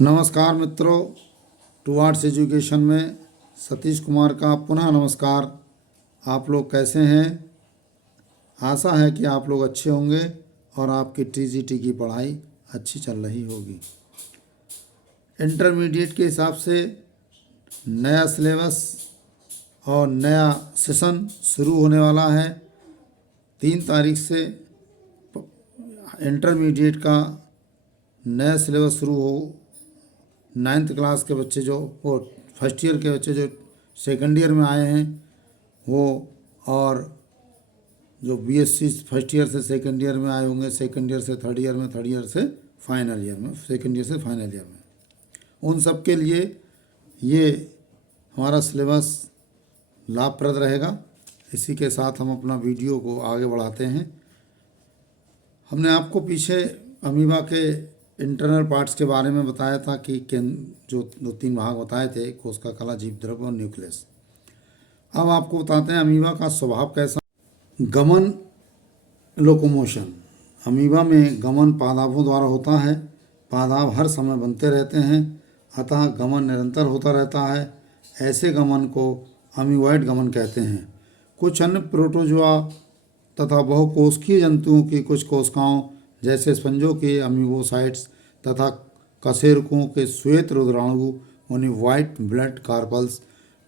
नमस्कार मित्रों, towards education में सतीश कुमार का पुनः नमस्कार। आप लोग कैसे हैं? आशा है कि आप लोग अच्छे होंगे और आपकी टीजीटी की पढ़ाई अच्छी चल रही होगी। इंटरमीडिएट के हिसाब से नया सिलेबस और नया सेशन शुरू होने वाला है। 3 तारीख से इंटरमीडिएट का नया सिलेबस शुरू हो। 9th क्लास के बच्चे जो वो फर्स्ट ईयर के बच्चे जो सेकंड ईयर में आए हैं वो, और जो बीएससी फर्स्ट ईयर से सेकंड ईयर में आए होंगे, सेकंड ईयर से थर्ड ईयर में, थर्ड ईयर से फाइनल ईयर में, सेकंड ईयर से फाइनल ईयर में, उन सब के लिए ये हमारा सिलेबस लाभप्रद रहेगा। इसी के साथ हम अपना वीडियो को आगे बढ़ाते हैं। हमने आपको पीछे अमीबा के इंटरनल पार्ट्स के बारे में बताया था कि जो 2-3 भाग बताए थे, कोशिका कला, जीव द्रव्य और न्यूक्लियस। अब आपको बताते हैं अमीबा का स्वभाव कैसा। गमन, लोकोमोशन। अमीबा में गमन पादापों द्वारा होता है। पादाप हर समय बनते रहते हैं, अतः गमन निरंतर होता रहता है। ऐसे गमन को अमीबॉइड गमन कहते हैं। कुछ अन्य प्रोटोजोआ तथा बहुकोशिकीय जंतुओं की कुछ कोशिकाओं जैसे स्पंजों के अमीबोसाइट्स तथा कशेरुकों के श्वेत रुद्राणु, उन्हें व्हाइट ब्लड कार्पल्स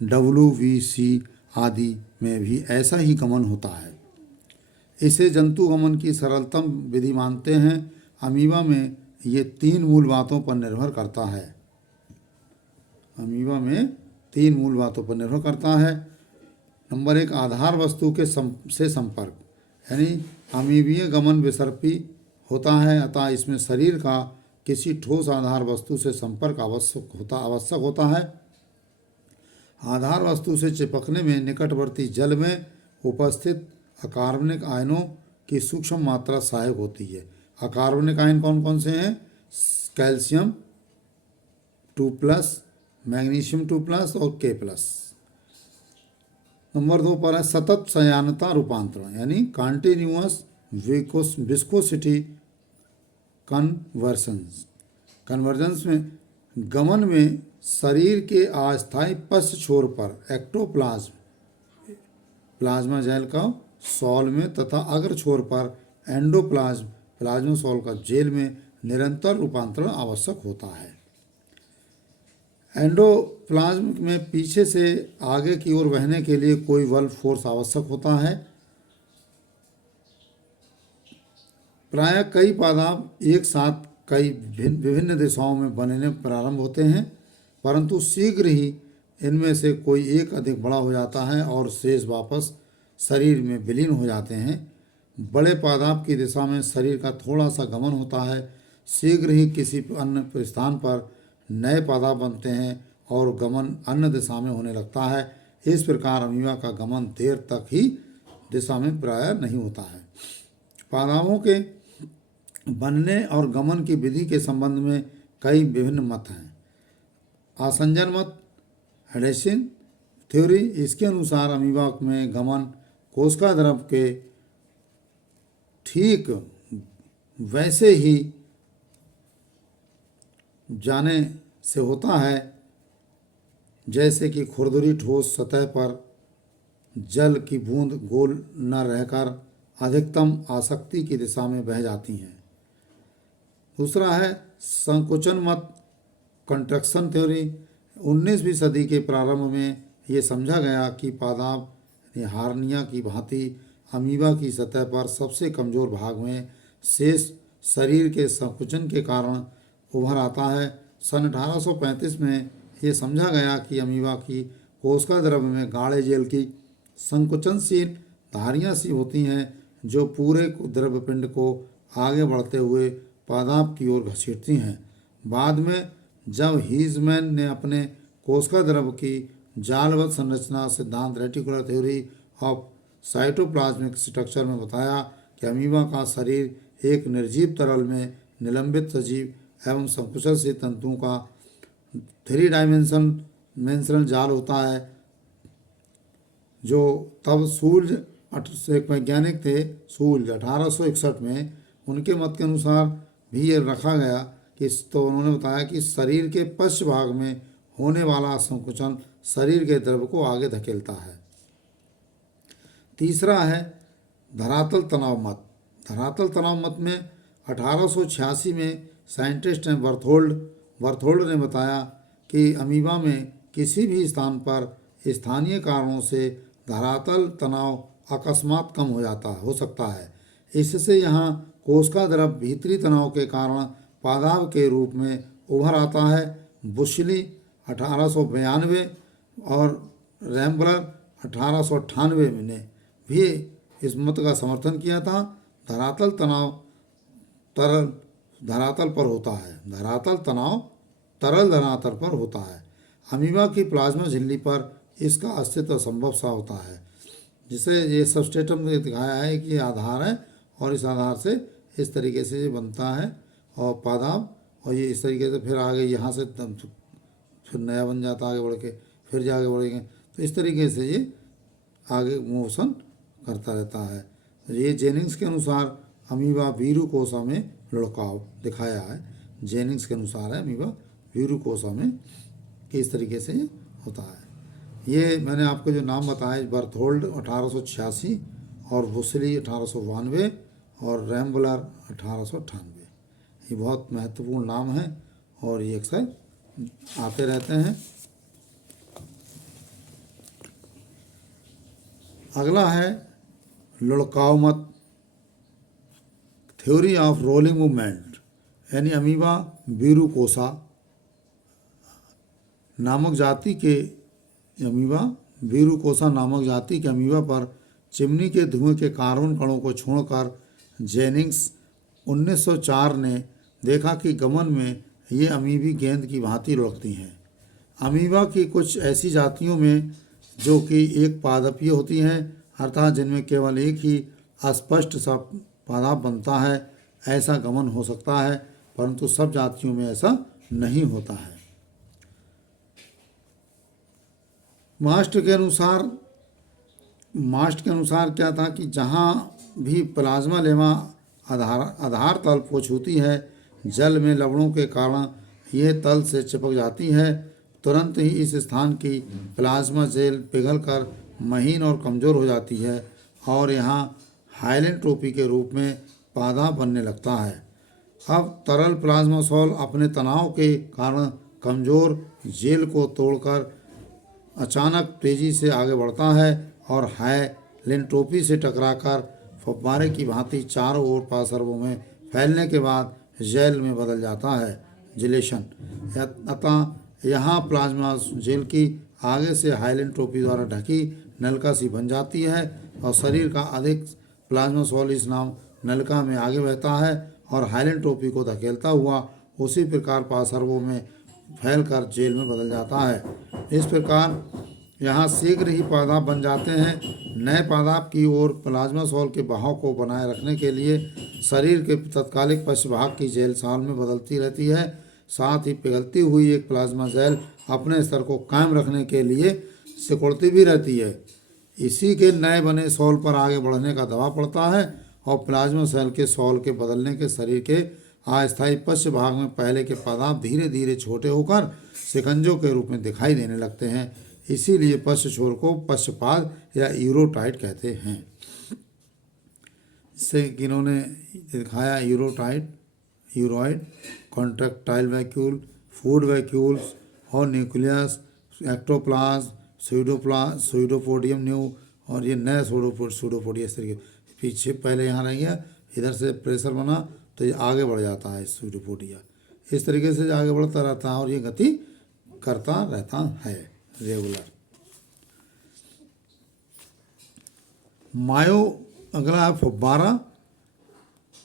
WBC आदि में भी ऐसा ही गमन होता है। इसे जंतु गमन की सरलतम विधि मानते हैं। अमीबा में ये 3 मूल बातों पर निर्भर करता है। अमीबा में 3 मूल बातों पर निर्भर करता है। नंबर 1, आधार वस्तु के से संपर्क, यानी अमीबीय गमन विसर्पी होता है, अतः इसमें शरीर का किसी ठोस आधार वस्तु से संपर्क आवश्यक होता है। आधार वस्तु से चिपकने में निकटवर्ती जल में उपस्थित अकार्बनिक आयनों की सूक्ष्म मात्रा सहायक होती है। अकार्बनिक आयन कौन कौन से हैं? कैल्शियम 2+, मैग्नीशियम 2+ और K+। नंबर 2 पर है सतत संयानता रूपांतरण, यानी कॉन्टिन्यूअस विस्कोसिटी कन्वर्जेंस में गमन में शरीर के अस्थायी पश्च छोर पर एक्टोप्लाज्म प्लाज्मा जेल का सॉल में तथा अग्र छोर पर एंडोप्लाज्म प्लाज्मा सॉल का जेल में निरंतर रूपांतरण आवश्यक होता है। एंडोप्लाज्म में पीछे से आगे की ओर बहने के लिए कोई बल फोर्स आवश्यक होता है। प्रायः कई पादाप एक साथ कई विभिन्न दिशाओं में बनने प्रारंभ होते हैं, परंतु शीघ्र ही इनमें से कोई एक अधिक बड़ा हो जाता है और शेष वापस शरीर में विलीन हो जाते हैं। बड़े पादाप की दिशा में शरीर का थोड़ा सा गमन होता है। शीघ्र ही किसी अन्य स्थान पर नए पादाप बनते हैं और गमन अन्य दिशा में होने लगता है। इस प्रकार अमीबा का गमन देर तक ही दिशा में प्रायः नहीं होता है। पादापों के बनने और गमन की विधि के संबंध में कई विभिन्न मत हैं। आसंजन मत, एडेशन थ्योरी, इसके अनुसार अमीबा में गमन कोशिका द्रव के ठीक वैसे ही जाने से होता है जैसे कि खुरदुरी ठोस सतह पर जल की बूंद गोल न रहकर अधिकतम आसक्ति की दिशा में बह जाती हैं। दूसरा है संकुचन मत, कंट्रक्शन थ्योरी। 19वीं सदी के प्रारंभ में ये समझा गया कि पादाप हार्निया की भांति अमीबा की सतह पर सबसे कमज़ोर भाग में शेष शरीर के संकुचन के कारण उभर आता है। सन 1835 में ये समझा गया कि अमीबा की कोशिका द्रव्य में गाढ़े जेल की संकुचनशील धारियाँ सी होती हैं जो पूरे द्रव्य पिंड को आगे बढ़ते हुए पादाप की ओर घसीटती हैं। बाद में जब हीजमैन ने अपने कोशिका द्रव्य की जालवत संरचना सिद्धांत reticular theory of cytoplasmic structure में बताया कि अमीबा का शरीर एक निर्जीव तरल में निलंबित सजीव एवं संकुचनशील तंतुओं का 3 डायमेंशनल जाल होता है, जो तब सूल्ज एक वैज्ञानिक थे, सूल्ज 1861 में, उनके मत के अनुसार भी ये रखा गया तो उन्होंने बताया कि शरीर के पश्च भाग में होने वाला संकुचन शरीर के द्रव को आगे धकेलता है। तीसरा है धरातल तनाव मत। धरातल तनाव मत में 1886 में साइंटिस्ट ने बर्थोल्ड ने बताया कि अमीबा में किसी भी स्थान पर स्थानीय कारणों से धरातल तनाव अकस्मात कम हो सकता है। इससे यहाँ कोशिका द्रव भीतरी तनाव के कारण पादाब के रूप में उभर आता है। बुशली 1892 और रैम्बलर 1898 ने भी इस मत का समर्थन किया था। धरातल तनाव तरल धरातल पर होता है। धरातल तनाव तरल धरातल पर होता है। अमीबा की प्लाज्मा झिल्ली पर इसका अस्तित्व संभव सा होता है, जिसे ये सबस्ट्रेटम में दिखाया है कि आधार है और इस आधार से इस तरीके से ये बनता है और पादाब, और ये इस तरीके से फिर आगे यहाँ से फिर नया बन जाता है, आगे बढ़ के फिर जाके बढ़ेंगे, तो इस तरीके से ये आगे मोशन करता रहता है। ये जेनिंग्स के अनुसार अमीबा वीरू कोसा में लुढ़काव दिखाया है। जेनिंग्स के अनुसार है अमीबा वीरू कोसा में किस तरीके से होता है। ये मैंने आपको जो नाम बताया, बर्थोल्ड 1886 और बुशली 1892 और रैम्बलर 1898, ये बहुत महत्वपूर्ण नाम है और ये अक्सर आते रहते हैं। अगला है लुढ़काव मत, थ्योरी ऑफ रोलिंग मूवमेंट, यानी अमीबा वीरू कोसा नामक जाति के अमीबा पर चिमनी के धुएं के कार्बन कणों को छोड़कर जेनिंग्स 1904 ने देखा कि गमन में ये अमीबी गेंद की भांति लुढ़कती हैं। अमीबा की कुछ ऐसी जातियों में जो कि एक पादपीय होती हैं, अर्थात जिनमें केवल एक ही अस्पष्ट सा पादाप बनता है, ऐसा गमन हो सकता है, परंतु सब जातियों में ऐसा नहीं होता है। मास्ट के अनुसार क्या था कि जहाँ भी प्लाज्मा लेमा आधार तल को छूती है, जल में लवणों के कारण यह तल से चिपक जाती है। तुरंत ही इस स्थान की प्लाज्मा जेल पिघलकर महीन और कमज़ोर हो जाती है और यहाँ हाइलेंट्रोपी के रूप में पादाब बनने लगता है। अब तरल प्लाज्मा सॉल अपने तनाव के कारण कमज़ोर जेल को तोड़कर अचानक तेज़ी से आगे बढ़ता है और हाइलेंट्रोपी से टकराकर फव्वारे की भांति चारों ओर पार्श्वों में फैलने के बाद जेल में बदल जाता है, जिलेशन। अतः यहाँ प्लाज्मा जेल की आगे से हाइलेंट्रोपी द्वारा ढकी नलिका सी बन जाती है और शरीर का अधिक प्लाज्मा सॉल इस नाम नलिका में आगे बहता है और हाइलेंट्रोपी को धकेलता हुआ उसी प्रकार पार्श्वों में फैलकर जेल में बदल जाता है। इस प्रकार यहाँ शीघ्र ही पादाब बन जाते हैं। नए पादाब की ओर प्लाज्मा सॉल के बहाव को बनाए रखने के लिए शरीर के तत्कालिक पश्च भाग की जेल साल में बदलती रहती है। साथ ही पिघलती हुई एक प्लाज्मा जेल अपने स्तर को कायम रखने के लिए सिकुड़ती भी रहती है। इसी के नए बने सॉल पर आगे बढ़ने का दबाव पड़ता है और प्लाज्मा सेल के सॉल के बदलने के शरीर के अस्थायी पश्च भाग में पहले के पादाब धीरे धीरे छोटे होकर शिकंजों के रूप में दिखाई देने लगते हैं। इसीलिए पश्च छोर को पश्चपाद या यूरोटाइड कहते हैं। इससे इन्होंने दिखाया यूरोइड, कॉन्ट्रैक्टाइल वैक्यूल, फूड वैक्यूल्स और न्यूक्लियस, एक्टोप्लाज्म, सूडोपोडियम न्यू और ये नए सूडोपोडिया। इस तरीके पीछे पहले यहाँ रह गया, इधर से प्रेशर बना तो ये आगे बढ़ जाता है सूडोपोडिया। इस तरीके से आगे बढ़ता रहता है और ये गति करता रहता है रेगुलर। अगला है फव्वारा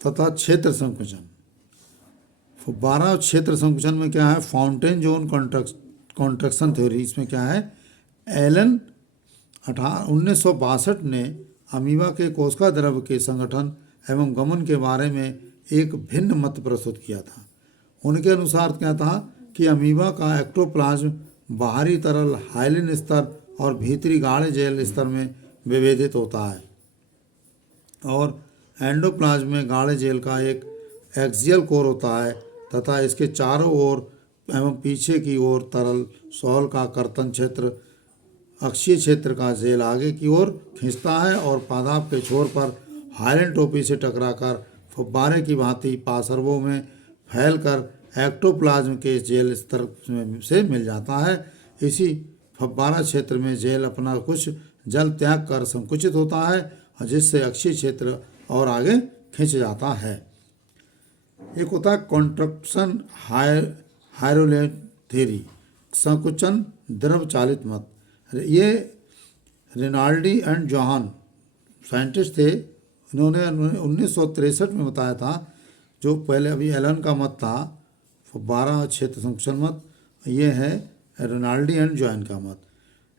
तथा क्षेत्र संकुचन। फव्वारा और क्षेत्र संकुचन में क्या है, फाउंटेन जोन कॉन्ट्रैक्शन थ्योरी। इसमें क्या है, एलन 1962 ने अमीबा के कोशिका द्रव के संगठन एवं गमन के बारे में एक भिन्न मत प्रस्तुत किया था। उनके अनुसार क्या था कि अमीबा का एक्टोप्लाज्म बाहरी तरल हाइलिन स्तर और भीतरी गाढ़े जेल स्तर में विभेदित होता है और एंडोप्लाज्म में गाढ़े जेल का एक एक्सियल कोर होता है तथा इसके चारों ओर एवं पीछे की ओर तरल सॉल का कर्तन क्षेत्र अक्षीय क्षेत्र का जेल आगे की ओर खींचता है और पादाप के छोर पर हाइलैंड टोपी से टकराकर फव्वारे की भांति पार्श्वों में फैलकर एक्टोप्लाज्म के जेल स्तर से मिल जाता है। इसी फव्वारा क्षेत्र में जेल अपना कुछ जल त्याग कर संकुचित होता है और जिससे अक्षीय क्षेत्र और आगे खींच जाता है। एक होता है कॉन्ट्रक्शन हाइरोलेट थ्योरी, संकुचन द्रव चालित मत। ये रिनाल्डी एंड जॉहन साइंटिस्ट थे, इन्होंने 1963 में बताया था। जो पहले अभी एलन का मत था फव्वारा क्षेत्र संकुचन मत, ये है रिनाल्डी एंड जॉहन का मत।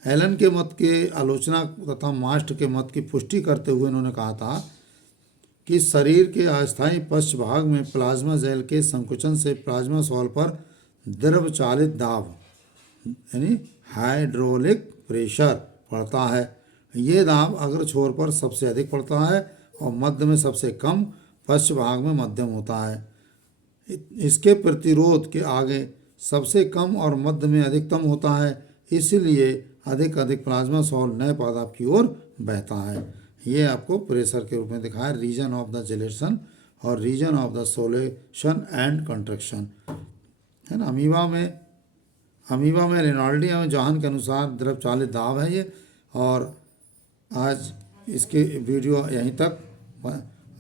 एलन के मत के आलोचना तथा मास्ट के मत की पुष्टि करते हुए इन्होंने कहा था कि शरीर के अस्थायी पश्च भाग में प्लाज्मा जेल के संकुचन से प्लाज्मा सॉल पर द्रव चालित दाब यानी हाइड्रोलिक प्रेशर पड़ता है। ये दाब अग्र छोर पर सबसे अधिक पड़ता है और मध्य में सबसे कम, पश्च भाग में मध्यम होता है। इसके प्रतिरोध के आगे सबसे कम और मध्य में अधिकतम होता है, इसलिए अधिक प्लाज्मा सॉल नए पादाप की ओर बहता है। ये आपको प्रेशर के रूप में दिखाया, रीजन ऑफ द जिलेशन और region of the solation and contraction, है ना। अमीबा में रिनाल्डी एवं जॉहन के अनुसार द्रव चालित दाब है ये। और आज इसके वीडियो यहीं तक,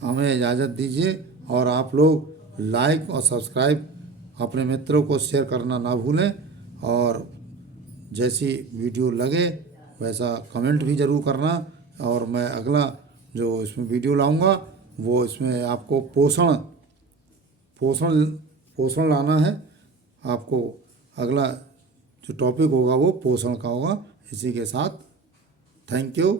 हमें इजाज़त दीजिए और आप लोग लाइक और सब्सक्राइब अपने मित्रों को शेयर करना ना भूलें और जैसी वीडियो लगे वैसा कमेंट भी ज़रूर करना। और मैं अगला जो इसमें वीडियो लाऊंगा वो इसमें आपको पोषण लाना है। आपको अगला जो टॉपिक होगा वो पोषण का होगा। इसी के साथ थैंक यू।